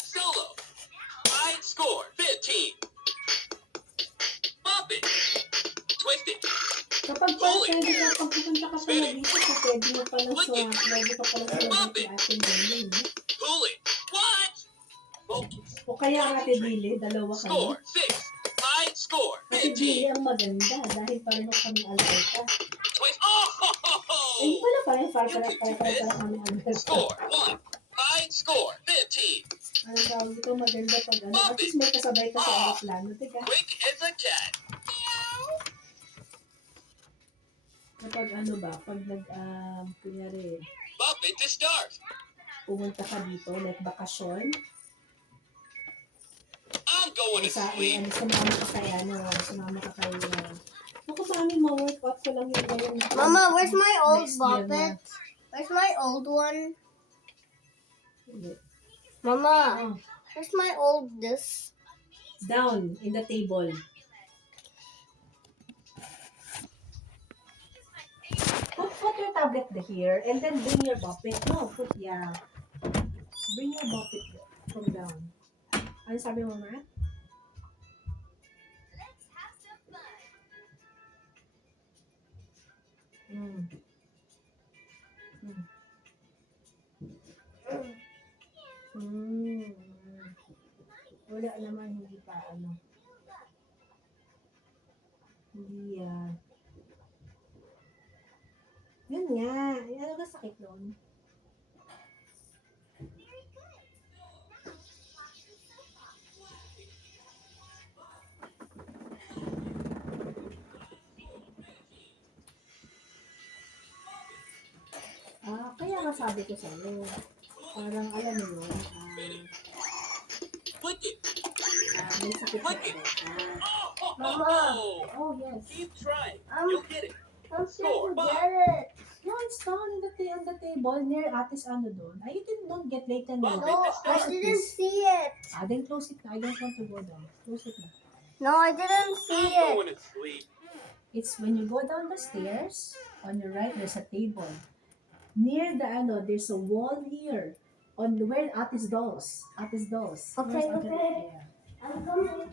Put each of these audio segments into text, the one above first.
Solo. High score 15. Bump it. Twist it. Kapag pwede ka, pag pupunta ka pala dito, so pwede mo palang pwede ka palang sa ating galing. Pull it. What? Focus. O kaya ang Ate Billy, dalawa kami. Score 6. High score Ate Billy 15. ang maganda dahil pareho kami Alberta. Twist. Ay, Oh! pala para kami Alberta. Score 1. High score 15. Ano tawag ito, maganda pag ano. At least may kasabay ka sa aeroplano. Teka, Quick as a cat. kapag ano ba, pag kunyari, Bump it to start. pumunta ka dito, like bakasyon, I'm going to sleep. sumama ka kay ako mami, ma-workout ko lang yung ngayon. Mama, where's my old Next year Muppet? Where's my old one? Hindi. Mama, Oh, where's my old this? down in the table. Put your tablet here and then bring your bucket. No, bring your bucket from down. Ano sabi mo, Ma? Mm. Mm. Mm. Wala naman, hindi pa ano. Hindi yun nga. Ano ba sakit doon? Kaya nga sabi ko sa'yo, parang alam mo yun, Flick it. may sakit na ulit. Mama. Oh, yes. Keep trying. Um, You'll get it. I'm Score, sure to get it. No, it's down on the table near Ate's ano doon. I don't get late and Mom, No, late. I didn't see it. Then close it na. I don't want to go down. Close it na. No, I didn't see I'm it. going to sleep. It's when you go down the stairs, on your right, there's a table. Near the there's a wall here. On where Ate's dolls. Okay, Where's okay. Yeah. I'm coming.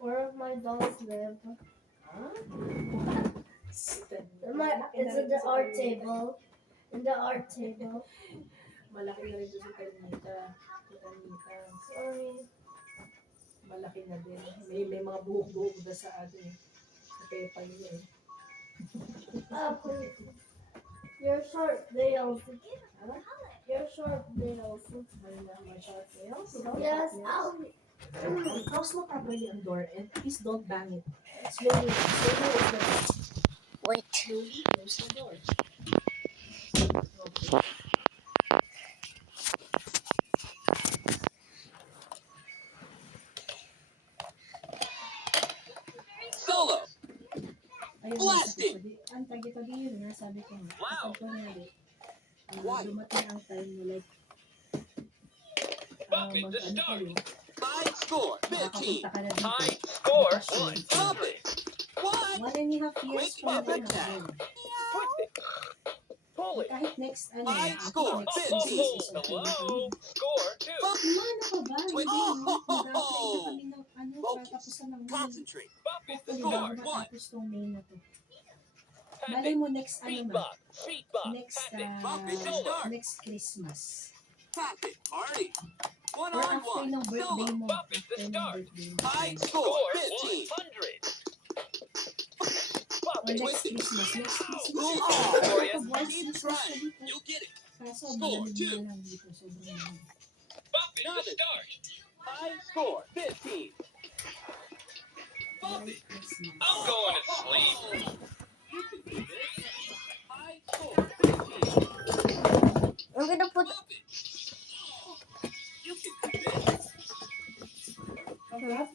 Where my dolls live? Huh? It's at the art table. In the art table. Malaki na rin doon si Tanita. Sorry. Malaki na din. May mga buhok-buhok na sa sa pepa niya. Your short nails. Huh? Your short nails. My short nails? Yes, Close mo properly ang door and please don't bang it. Slowly open it. Wait. Slowly close the door. Okay. Solo. Ayun, Blasting! ang tagi-tagi yun nga, sabi ko nga. Wow. Kapag kunyari, Why? dumating ang time na like, Bump it to start. High score 15. makakapunta ka na dito. High score Bakasyon. 1. Bump it. What? 1.5 years Quick from as a now. cat. Ayun. Twist it. Pull it. Kahit next, High after score next 15. Christmas is okay. Hello. Score 2. Ano ka ba? Twist. Hindi, Oh! kami ng Focus. katapusan ng May. Concentrate. Bump it to Hopefully, score bago 1. matapos tong May na to. Malay mo next, Feedback. Feedback. next, Bump it to start. next Christmas. Tap it. Party. One Or on after one. ng birthday Solo. mo. Bump it to After ng start. birthday mo. High score 15. Bump Or it. next Twist it. Christmas. Next Christmas. Oh, Kapag Keep once Christmas na trying. dito. You'll get it. Kaso, Score, malamig two. na lang dito. Sobrang malamig. Bump it to start. High score 15. Bump it. Christmas. I'm going to sleep. You can do this. High score 15. I'm gonna put. Bump it. You can do this. Sarap.